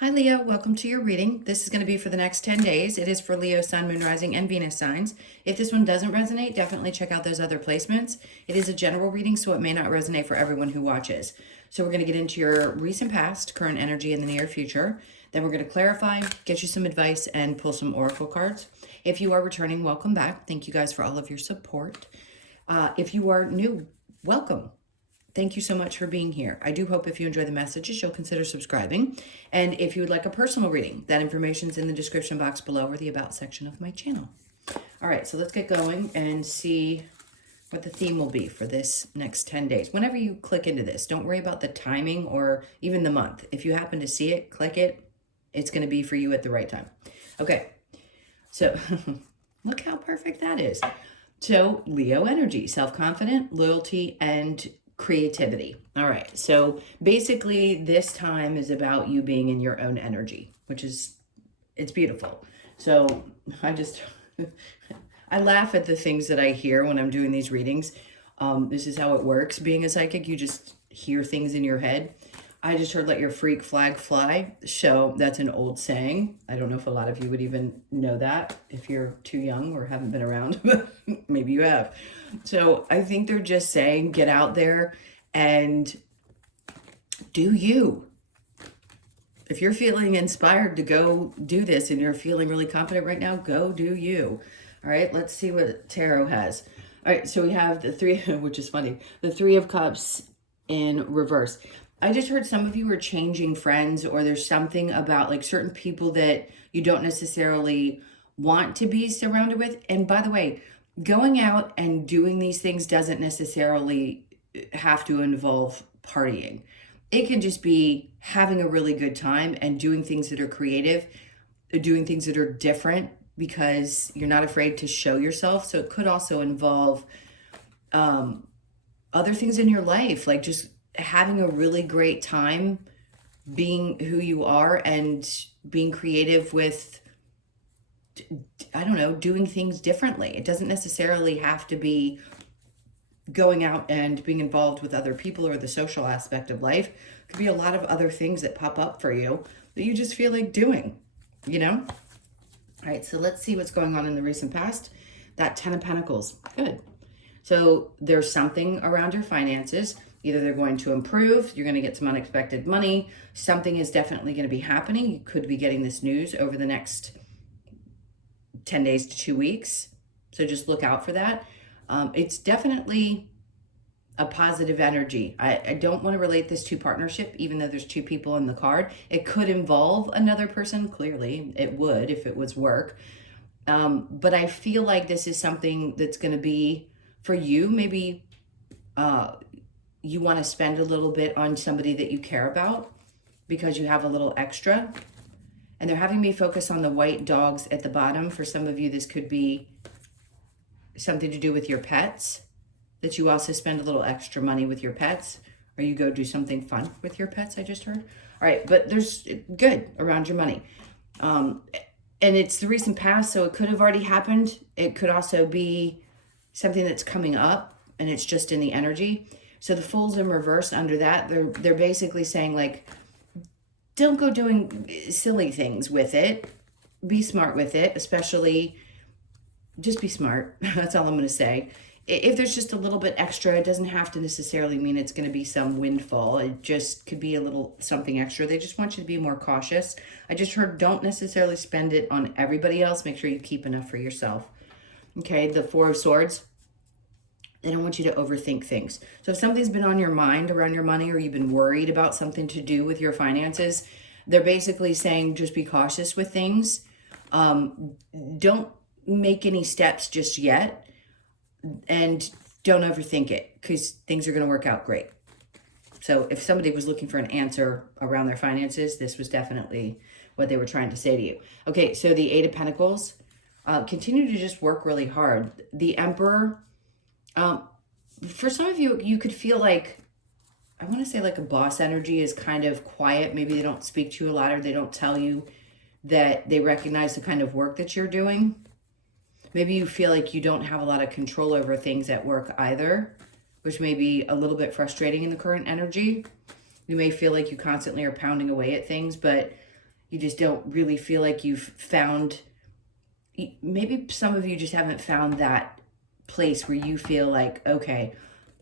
Hi Leo, welcome to your reading. This is going to be for the next 10 days. It is for Leo, Sun, Moon, Rising, and Venus signs. If this one doesn't resonate, definitely check out those other placements. It is a general reading, so it may not resonate for everyone who watches. So we're going to get into your recent past, current energy, and the near future. Then we're going to clarify, get you some advice, and pull some oracle cards. If you are returning, welcome back. Thank you guys for all of your support. If you are new, welcome. Thank you so much for being here. I do hope if you enjoy the messages, you'll consider subscribing. And if you would like a personal reading, that information is in the description box below or the About section of my channel. All right, so let's get going and see what the theme will be for this next 10 days. Whenever you click into this, don't worry about the timing or even the month. If you happen to see it, click it. It's going to be for you at the right time. Okay, so look how perfect that is. So Leo energy, self-confident, loyalty, and creativity. All right, so basically this time is about you being in your own energy, which is, it's beautiful. So I laugh at the things that I hear when I'm doing these readings. This is how it works. Being a psychic, you just hear things in your head. I just heard let your freak flag fly. So that's an old saying. I don't know if a lot of you would even know that if you're too young or haven't been around, but maybe you have. So I think they're just saying get out there and do you. If you're feeling inspired to go do this and you're feeling really confident right now, go do you. All right, let's see what tarot has. All right, so we have the three, which is funny, the Three of Cups in reverse. I just heard some of you are changing friends, or there's something about like certain people that you don't necessarily want to be surrounded with. And by the way, going out and doing these things doesn't necessarily have to involve partying. It can just be having a really good time and doing things that are creative, doing things that are different because you're not afraid to show yourself. So it could also involve other things in your life, like just having a really great time being who you are and being creative with, I don't know, doing things differently. It doesn't necessarily have to be going out and being involved with other people or the social aspect of life. It could be a lot of other things that pop up for you that you just feel like doing, you know? All right, so let's see what's going on in the recent past. That Ten of Pentacles, good. So there's something around your finances. Either they're going to improve, you're going to get some unexpected money, something is definitely going to be happening. You could be getting this news over the next 10 days to 2 weeks. So just look out for that. It's definitely a positive energy. I don't want to relate this to partnership, even though there's two people in the card. It could involve another person, clearly. It would if it was work. But I feel like this is something that's going to be for you. Maybe you want to spend a little bit on somebody that you care about because you have a little extra. And they're having me focus on the white dogs at the bottom. For some of you, this could be something to do with your pets, that you also spend a little extra money with your pets, or you go do something fun with your pets, I just heard. All right, but there's good around your money. And it's the recent past, so it could have already happened. It could also be something that's coming up, and it's just in the energy. So the Fool's in reverse under that, they're basically saying like, don't go doing silly things with it. Be smart with it, especially just be smart. That's all I'm going to say. If there's just a little bit extra, it doesn't have to necessarily mean it's going to be some windfall. It just could be a little something extra. They just want you to be more cautious. I just heard don't necessarily spend it on everybody else. Make sure you keep enough for yourself. Okay, the Four of Swords. They don't want you to overthink things. So if something's been on your mind around your money, or you've been worried about something to do with your finances, they're basically saying just be cautious with things. Don't make any steps just yet, and don't overthink it because things are going to work out great. So if somebody was looking for an answer around their finances, this was definitely what they were trying to say to you. Okay, so the Eight of Pentacles, continue to just work really hard. The Emperor, for some of you, you could feel like, I want to say like a boss energy is kind of quiet. Maybe they don't speak to you a lot, or they don't tell you that they recognize the kind of work that you're doing. Maybe you feel like you don't have a lot of control over things at work either, which may be a little bit frustrating in the current energy. You may feel like you constantly are pounding away at things, but You just don't really feel like you've found, maybe some of you just haven't found that place where you feel like, okay,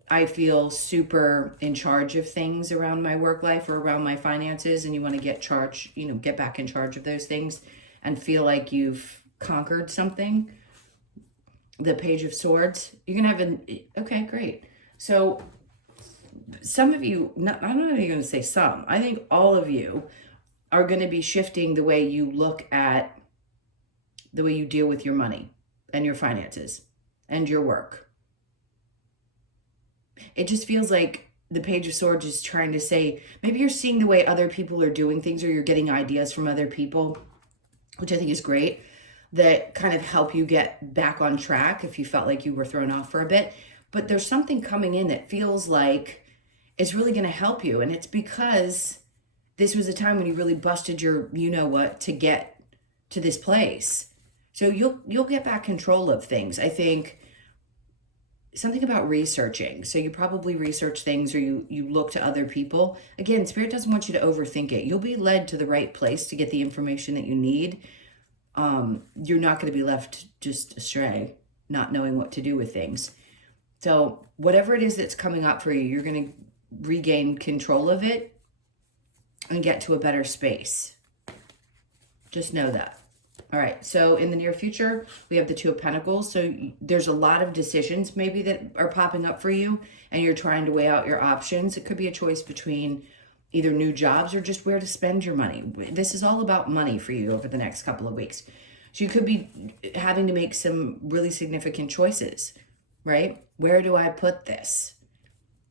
I feel super in charge of things around my work life or around my finances, and you want to get back in charge of those things and feel like you've conquered something. The Page of Swords, you're going to have okay, great. So some of you, I'm not even going to say some, I think all of you are going to be shifting the way you look at the way you deal with your money and your finances and your work. It just feels like the Page of Swords is trying to say, maybe you're seeing the way other people are doing things, or you're getting ideas from other people, which I think is great, that kind of help you get back on track if you felt like you were thrown off for a bit. But there's something coming in that feels like it's really going to help you. And it's because this was a time when you really busted your you-know-what to get to this place. So you'll get back control of things. I think something about researching. So you probably research things, or you look to other people. Again, Spirit doesn't want you to overthink it. You'll be led to the right place to get the information that you need. You're not going to be left just astray, not knowing what to do with things. So whatever it is that's coming up for you, you're going to regain control of it and get to a better space. Just know that. All right, so in the near future, we have the Two of Pentacles. So there's a lot of decisions maybe that are popping up for you, and you're trying to weigh out your options. It could be a choice between either new jobs or just where to spend your money. This is all about money for you over the next couple of weeks. So you could be having to make some really significant choices, right? Where do I put this?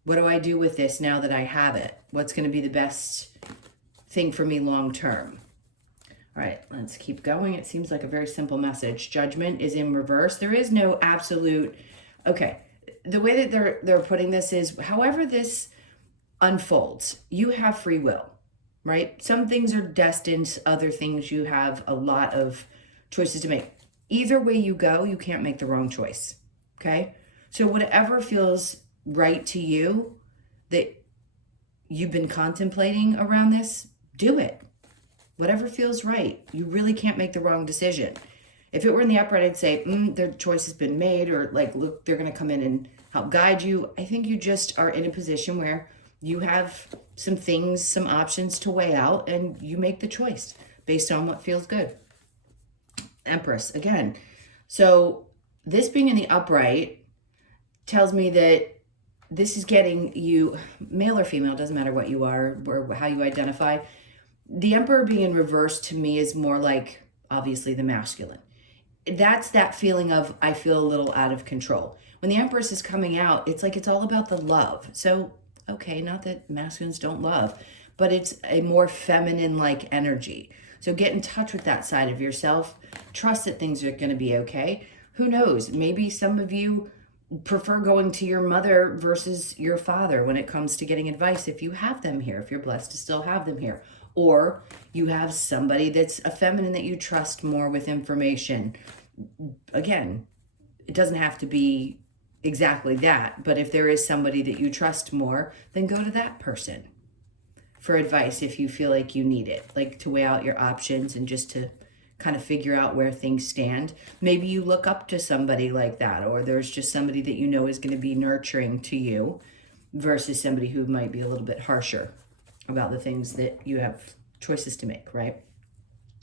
What do I do with this now that I have it? What's going to be the best thing for me long term? All right, let's keep going. It seems like a very simple message. Judgment is in reverse. There is no absolute, okay. The way that they're putting this is, however this unfolds, you have free will, right? Some things are destined, other things you have a lot of choices to make. Either way you go, you can't make the wrong choice, okay? So whatever feels right to you that you've been contemplating around this, do it. Whatever feels right. You really can't make the wrong decision. If it were in the upright, I'd say, their choice has been made, or like, look, they're going to come in and help guide you. I think you just are in a position where you have some things, some options to weigh out, and you make the choice based on what feels good. Empress, again. So this being in the upright tells me that this is getting you, male or female, doesn't matter what you are or how you identify. The Emperor being in reverse to me is more like, obviously, the masculine. That's that feeling of, I feel a little out of control. When the Empress is coming out, it's like it's all about the love. So, okay, not that masculines don't love, but it's a more feminine-like energy. So get in touch with that side of yourself. Trust that things are going to be okay. Who knows? Maybe some of you prefer going to your mother versus your father when it comes to getting advice, if you have them here, if you're blessed to still have them here. Or you have somebody that's a feminine that you trust more with information. Again, it doesn't have to be exactly that, but if there is somebody that you trust more, then go to that person for advice if you feel like you need it, like to weigh out your options and just to kind of figure out where things stand. Maybe you look up to somebody like that, or there's just somebody that you know is going to be nurturing to you versus somebody who might be a little bit harsher about the things that you have choices to make, right?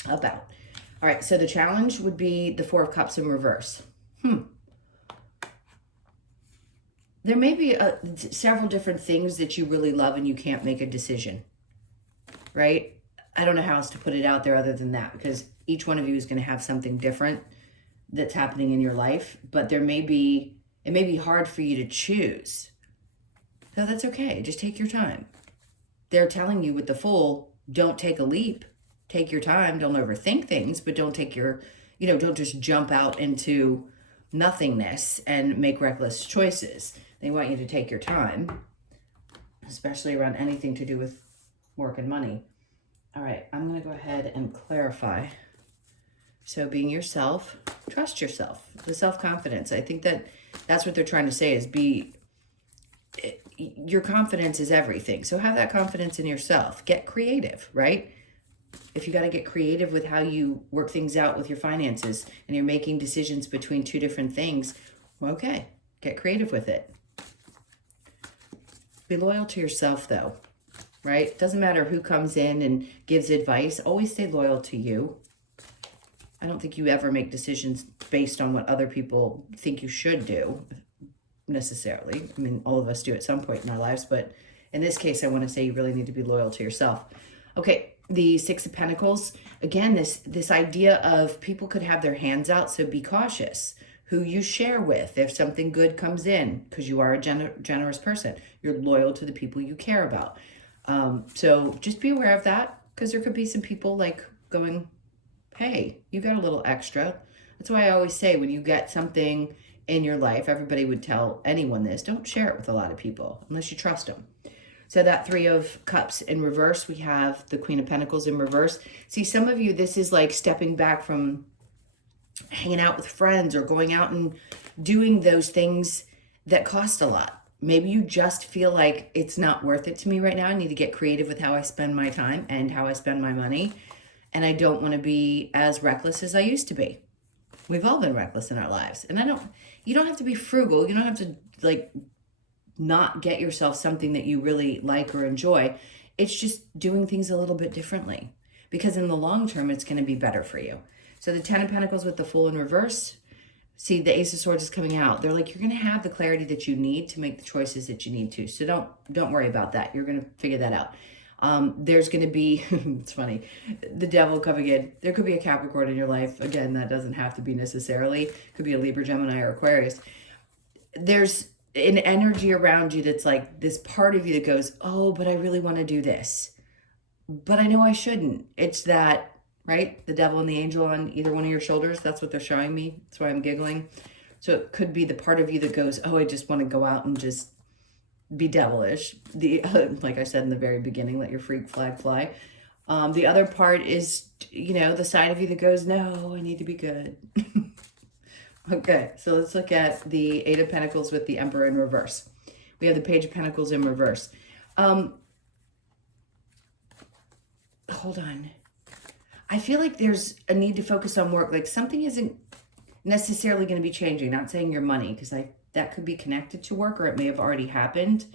About. All right, so the challenge would be the Four of Cups in reverse. There may be several different things that you really love and you can't make a decision, right? I don't know how else to put it out there other than that, because each one of you is going to have something different that's happening in your life, but it may be hard for you to choose. So that's okay. Just take your time. They're telling you with the Fool, don't take a leap. Take your time. Don't overthink things, but don't take don't just jump out into nothingness and make reckless choices. They want you to take your time, especially around anything to do with work and money. All right, I'm going to go ahead and clarify. So being yourself, trust yourself, the self-confidence. I think that's what they're trying to say is your confidence is everything. So have that confidence in yourself. Get creative, right? if you got to get creative with how you work things out with your finances and you're making decisions between two different things, okay, get creative with it. Be loyal to yourself though, right? Doesn't matter who comes in and gives advice. Always stay loyal to you. I don't think you ever make decisions based on what other people think you should do necessarily. I mean, all of us do at some point in our lives, but in this case, I want to say you really need to be loyal to yourself. Okay, the Six of Pentacles. Again, this idea of people could have their hands out, so be cautious who you share with. If something good comes in, because you are a generous person, you're loyal to the people you care about. So just be aware of that, because there could be some people like going, hey, you got a little extra. That's why I always say when you get something in your life, everybody would tell anyone this, don't share it with a lot of people unless you trust them. So that Three of Cups in reverse, we have the Queen of Pentacles in reverse. See, some of you, this is like stepping back from hanging out with friends or going out and doing those things that cost a lot. Maybe you just feel like it's not worth it to me right now. I need to get creative with how I spend my time and how I spend my money. And I don't want to be as reckless as I used to be. We've all been reckless in our lives. And you don't have to be frugal. You don't have to like not get yourself something that you really like or enjoy. It's just doing things a little bit differently, because in the long term, it's going to be better for you. So the Ten of Pentacles with the Fool in reverse. See, the Ace of Swords is coming out. They're like, you're going to have the clarity that you need to make the choices that you need to. So don't worry about that. You're going to figure that out. There's going to be, it's funny, the Devil coming in. There could be a Capricorn in your life. Again, that doesn't have to be necessarily. Could be a Libra, Gemini, or Aquarius. There's an energy around you that's like this part of you that goes, oh, but I really want to do this. But I know I shouldn't. It's that, right? The devil and the angel on either one of your shoulders. That's what they're showing me. That's why I'm giggling. So it could be the part of you that goes, oh, I just want to go out and just be devilish. Like I said in the very beginning, let your freak flag fly. The other part is, the side of you that goes, no, I need to be good. Okay, so let's look at the Eight of Pentacles with the Emperor in reverse. We have the Page of Pentacles in reverse. Hold on. I feel like there's a need to focus on work. Like something isn't necessarily going to be changing. Not saying your money, because that could be connected to work, or it may have already happened.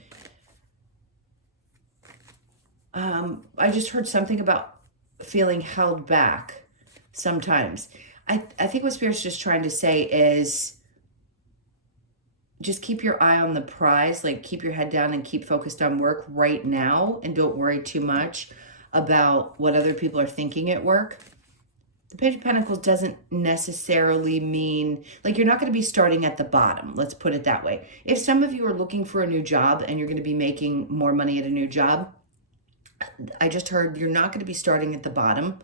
I just heard something about feeling held back sometimes. I think what Spirit's just trying to say is just keep your eye on the prize, like keep your head down and keep focused on work right now, and don't worry too much about what other people are thinking at work. The Page of Pentacles doesn't necessarily mean, like, you're not going to be starting at the bottom. Let's put it that way. If some of you are looking for a new job and you're going to be making more money at a new job, I just heard you're not going to be starting at the bottom.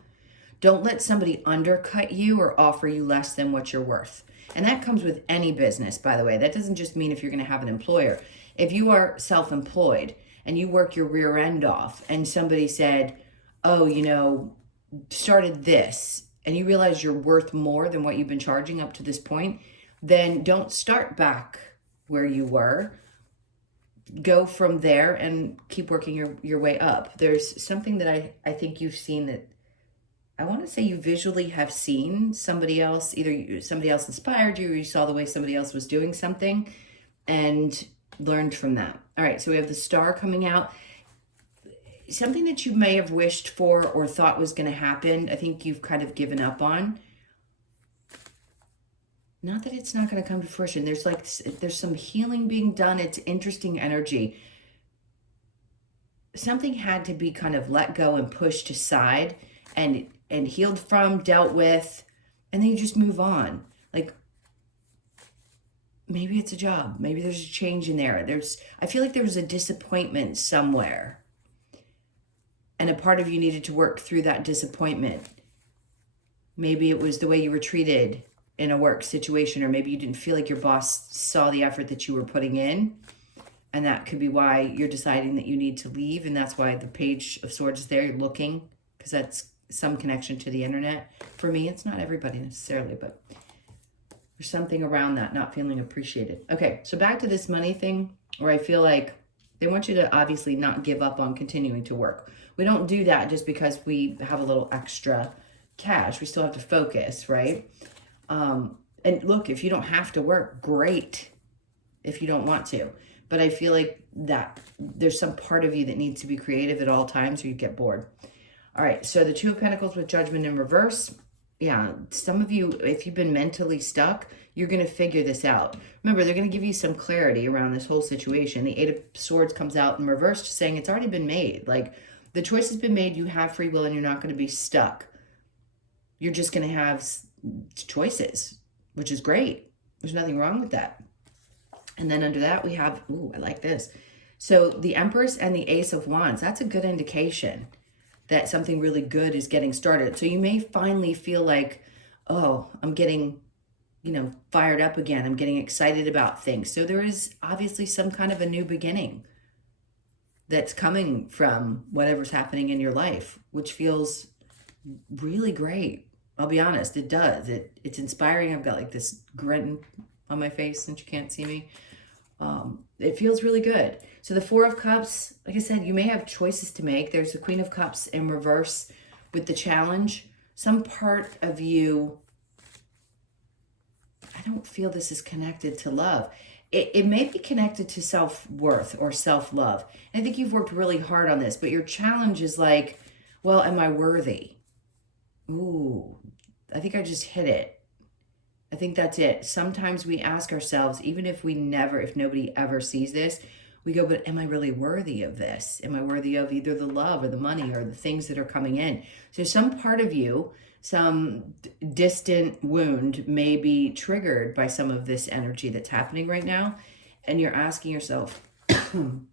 Don't let somebody undercut you or offer you less than what you're worth. And that comes with any business, by the way. That doesn't just mean if you're going to have an employer. If you are self-employed and you work your rear end off and somebody said, oh, started this, and you realize you're worth more than what you've been charging up to this point, then don't start back where you were. Go from there and keep working your way up. There's something that I think you've seen that I want to say you visually have seen somebody else, either somebody else inspired you or you saw the way somebody else was doing something and learned from that. All right, so we have the Star coming out. Something that you may have wished for or thought was going to happen, I think you've kind of given up on. Not that it's not going to come to fruition. There's some healing being done. It's interesting energy. Something had to be kind of let go and pushed aside and healed from, dealt with, and then you just move on. Like, maybe it's a job. Maybe there's a change in there. I feel like there was a disappointment somewhere. And a part of you needed to work through that disappointment. Maybe it was the way you were treated in a work situation, or maybe you didn't feel like your boss saw the effort that you were putting in. And that could be why you're deciding that you need to leave. And that's why the Page of Swords is there. You're looking, because that's some connection to the internet. For me, it's not everybody necessarily, but there's something around that, not feeling appreciated. Okay, so back to this money thing, where I feel like they want you to obviously not give up on continuing to work. We don't do that just because we have a little extra cash. We still have to focus, right? And look, if you don't have to work, great. If you don't want to. But I feel like that there's some part of you that needs to be creative at all times or you get bored. All right, so the Two of Pentacles with Judgment in reverse. Yeah, some of you, if you've been mentally stuck, you're going to figure this out. Remember, they're going to give you some clarity around this whole situation. The Eight of Swords comes out in reverse, just saying it's already been made. Like, the choice has been made, you have free will, and you're not going to be stuck. You're just going to have choices, which is great. There's nothing wrong with that. And then under that, we have, ooh, I like this. So the Empress and the Ace of Wands, that's a good indication that something really good is getting started. So you may finally feel like, oh, I'm getting, fired up again. I'm getting excited about things. So there is obviously some kind of a new beginning that's coming from whatever's happening in your life, which feels really great. I'll be honest, it does. It's inspiring. I've got like this grin on my face since you can't see me. It feels really good. So the Four of Cups, like I said, you may have choices to make. There's the Queen of Cups in reverse with the challenge. Some part of you, I don't feel this is connected to love. It may be connected to self-worth or self-love. I think you've worked really hard on this, but your challenge is like, well, am I worthy? Ooh, I think I just hit it. I think that's it. Sometimes we ask ourselves, even if nobody ever sees this, we go, but am I really worthy of this? Am I worthy of either the love or the money or the things that are coming in? So some part of you, some distant wound may be triggered by some of this energy that's happening right now. And you're asking yourself,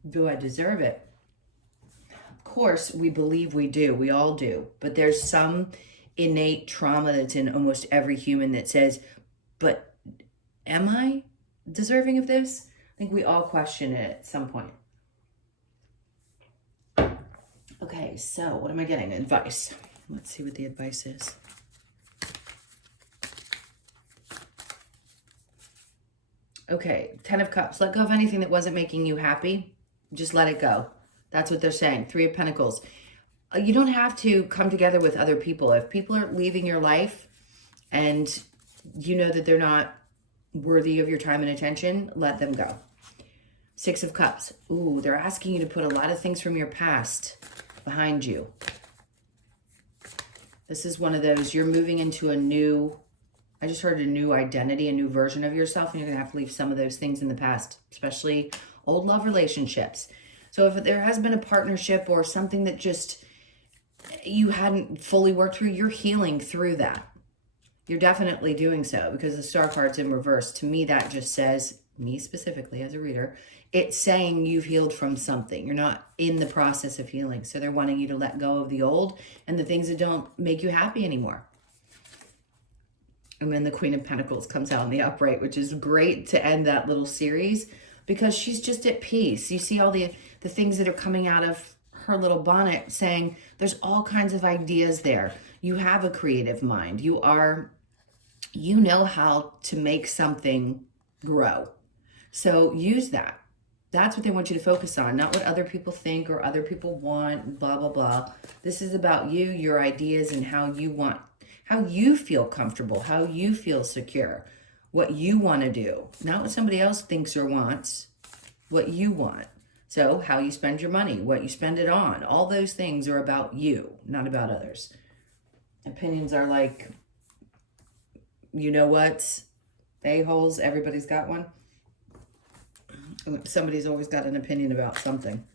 do I deserve it? Of course, we believe we do. We all do. But there's some innate trauma that's in almost every human that says, but am I deserving of this? I think we all question it at some point. Okay, so what am I getting? Advice. Let's see what the advice is. Okay, Ten of Cups. Let go of anything that wasn't making you happy. Just let it go. That's what they're saying. Three of Pentacles. You don't have to come together with other people. If people are leaving your life and you know that they're not worthy of your time and attention, let them go. Six of Cups. Ooh, they're asking you to put a lot of things from your past behind you. This is one of those, you're moving into a new, I just heard a new identity, a new version of yourself, and you're going to have to leave some of those things in the past, especially old love relationships. So if there has been a partnership or something that just you hadn't fully worked through, you're healing through that. You're definitely doing so because the Star card's in reverse. To me, that just says, me specifically as a reader, it's saying you've healed from something. You're not in the process of healing. So they're wanting you to let go of the old and the things that don't make you happy anymore. And then the Queen of Pentacles comes out in the upright, which is great to end that little series because she's just at peace. You see all the things that are coming out of her little bonnet saying there's all kinds of ideas there. You have a creative mind. You know how to make something grow. So use that. That's what they want you to focus on, not what other people think or other people want, blah, blah, blah. This is about you, your ideas, and how you feel comfortable, how you feel secure, what you want to do, not what somebody else thinks or wants, what you want. So how you spend your money, what you spend it on, all those things are about you, not about others. Opinions are like, you know what, a-holes, everybody's got one. Somebody's always got an opinion about something.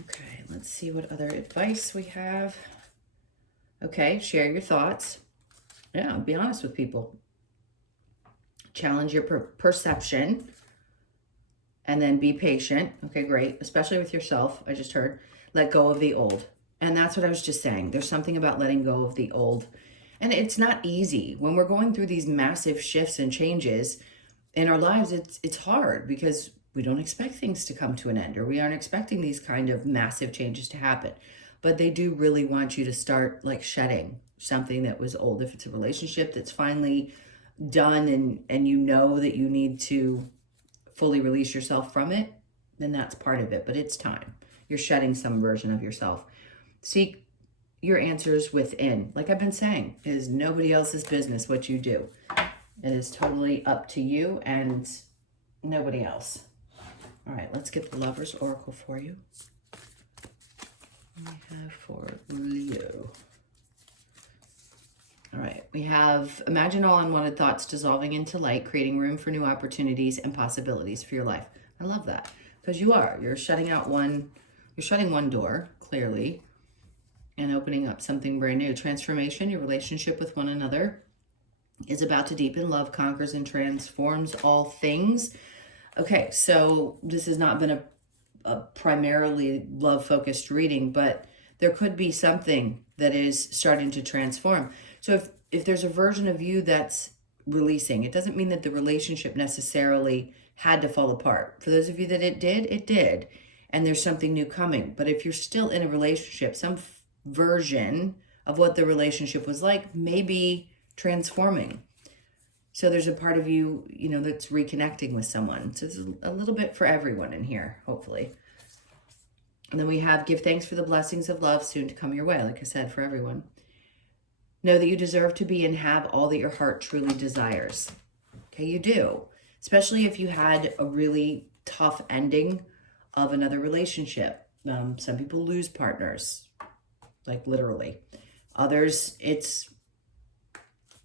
Okay, let's see what other advice we have. Okay, share your thoughts. Yeah, be honest with people. Challenge your perception. And then be patient. Okay, great. Especially with yourself, I just heard. Let go of the old. And that's what I was just saying. There's something about letting go of the old. And it's not easy. When we're going through these massive shifts and changes in our lives, it's hard because we don't expect things to come to an end, or we aren't expecting these kind of massive changes to happen. But they do really want you to start like shedding something that was old. If it's a relationship that's finally done and you know that you need to fully release yourself from it, then that's part of it. But it's time. you're shedding some version of yourself. Seek your answers within. Like I've been saying, it is nobody else's business what you do. It is totally up to you and nobody else. All right, let's get the Lover's Oracle for you. We have for Leo. All right, we have imagine all unwanted thoughts dissolving into light, creating room for new opportunities and possibilities for your life. I love that because you're shutting out you're shutting one door, clearly, and opening up something brand new. Transformation, your relationship with one another is about to deepen. Love conquers and transforms all things. Okay, so this has not been a primarily love-focused reading, but there could be something that is starting to transform. So if there's a version of you that's releasing, it doesn't mean that the relationship necessarily had to fall apart. For those of you that it did, and there's something new coming. But if you're still in a relationship, some version of what the relationship was like may be transforming. So there's a part of you, that's reconnecting with someone. So it's a little bit for everyone in here, hopefully. And then we have give thanks for the blessings of love soon to come your way. Like I said, for everyone. Know that you deserve to be and have all that your heart truly desires. Okay, you do. Especially if you had a really tough ending of another relationship. Some people lose partners, like literally. Others, it's,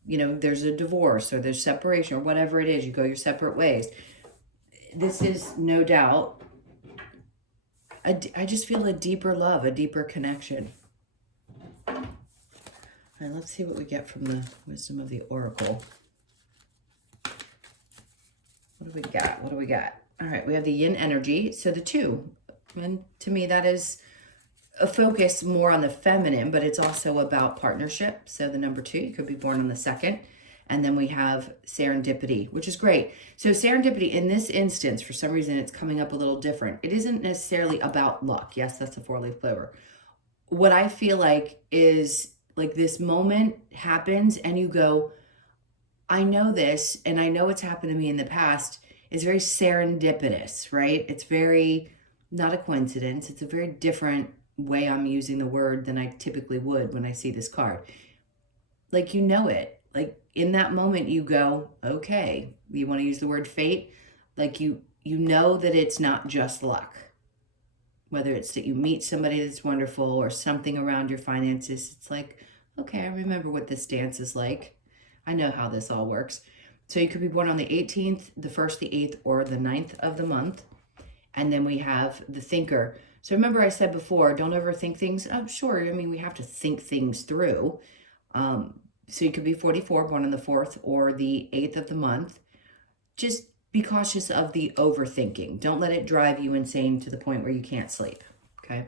there's a divorce or there's separation or whatever it is. You go your separate ways. This is no doubt, I just feel a deeper love, a deeper connection. All right, let's see what we get from the wisdom of the Oracle. What do we got? All right, we have the yin energy. So the 2, and to me that is a focus more on the feminine, but it's also about partnership. So the number 2, you could be born on the 2nd. And then we have serendipity, which is great. So serendipity in this instance, for some reason, it's coming up a little different. It isn't necessarily about luck. Yes, that's a 4-leaf clover. What I feel like is like this moment happens and you go, I know this and I know it's happened to me in the past. It's very serendipitous, right? It's very, not a coincidence. It's a very different way I'm using the word than I typically would when I see this card. Like, it. Like in that moment you go, okay, you want to use the word fate? Like you know that it's not just luck. Whether it's that you meet somebody that's wonderful or something around your finances, it's like, okay, I remember what this dance is like. I know how this all works. So you could be born on the 18th, the 1st, the 8th, or the 9th of the month. And then we have the thinker. So remember I said before, don't overthink things. Oh, sure. I mean, we have to think things through. So you could be 44, born on the 4th or the 8th of the month. Just be cautious of the overthinking. Don't let it drive you insane to the point where you can't sleep. Okay.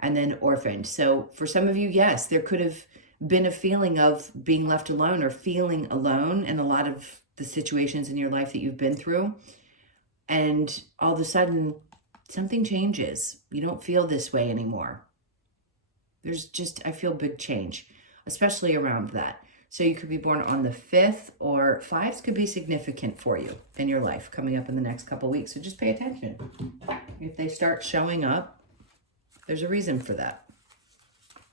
And then orphaned. So for some of you, yes, there could have been a feeling of being left alone or feeling alone in a lot of the situations in your life that you've been through. And all of a sudden, something changes. You don't feel this way anymore. There's just, I feel big change, especially around that. So you could be born on the 5th, or 5s could be significant for you in your life coming up in the next couple of weeks. So just pay attention. If they start showing up, there's a reason for that.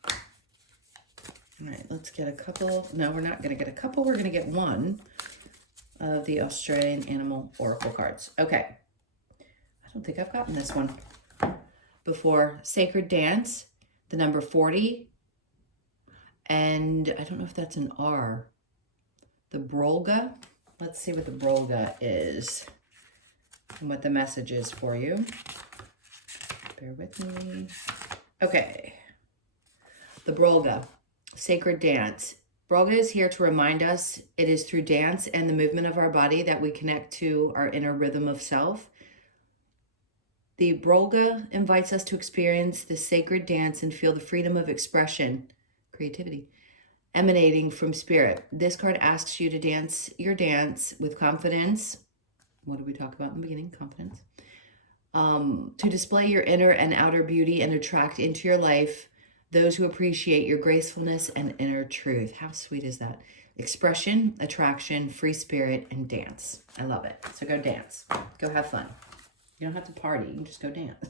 All right, let's get a couple. No, we're not going to get a couple. We're going to get one of the Australian Animal Oracle cards. Okay. I don't think I've gotten this one before. Sacred Dance, the number 40. And I don't know if that's an R. The Brolga. Let's see what the Brolga is and what the message is for you. Bear with me. Okay. The Brolga. Sacred Dance. Brolga is here to remind us it is through dance and the movement of our body that we connect to our inner rhythm of self. The Brolga invites us to experience the sacred dance and feel the freedom of expression, creativity, emanating from spirit. This card asks you to dance your dance with confidence. What did we talk about in the beginning? Confidence. To display your inner and outer beauty and attract into your life those who appreciate your gracefulness and inner truth. How sweet is that? Expression, attraction, free spirit, and dance. I love it. So go dance. Go have fun. You don't have to party. You can just go dance.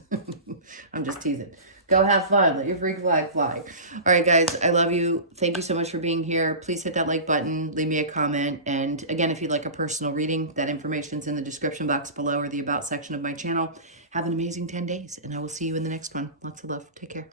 I'm just teasing. Go have fun. Let your freak flag fly. All right, guys. I love you. Thank you so much for being here. Please hit that like button. Leave me a comment. And again, if you'd like a personal reading, that information's in the description box below or the about section of my channel. Have an amazing 10 days, and I will see you in the next one. Lots of love. Take care.